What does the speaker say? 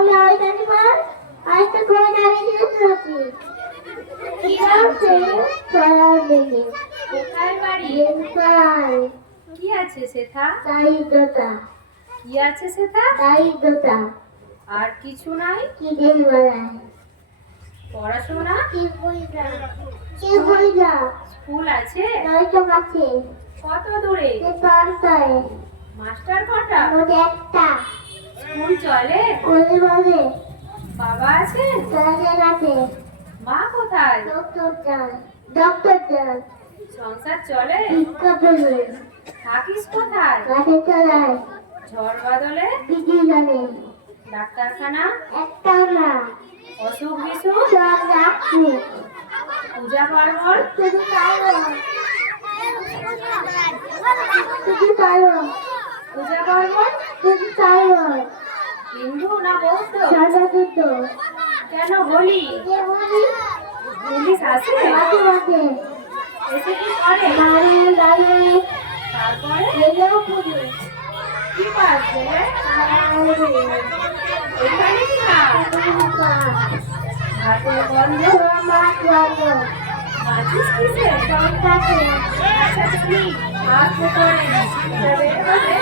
তাহলে ওইখানে বল আরেকটা ঘর দাঁড়িয়ে দিয়েছি কি আছে? সয়াবিন কোথায় বাড়ি? বেলপাল কি আছে সেথা? দারিদ্রতা কি আছে সেথা? দারিদ্রতা আর কিছু নাই? খিদের বেলায় পড়াশোনা? কি বইলা কি বইলা স্কুল আছে? নয়তো কাছে কত দূরে? সে পান্তায় মাস্টার কটা? ওটা একটা স্কুল চলে? কোলে বলে বাবা আছেন? তাদের আছে মা কোথায়? ডক্টর চান সংসার চলে? ভিক্ষা পেলে থাকিস কোথায়? গাছে তলায় ঝড় বাদলে? দিদি জানে ডাক্তারখানা? একটাও না অসুখ বিসুখ? সব রাখছি পূজা পার্বণ? শুধু পারো শুধু পারো পূজা পার্বণ? শুধু পারো হিন্দু না বৌদ্ধ? সর্বযুদ্ধ কেন হোলি? যে বলি পুলিশ আসে? মাঝে মাঝে এসে কি করে? মারে দাঁড়ে তারপরে এলেও পুজো কি কাজ দেবে? এখানে কি কাজ? হাতের গন্ধ? মাছিস কিসে? আচ্ছা তুমি হাত করে বের করে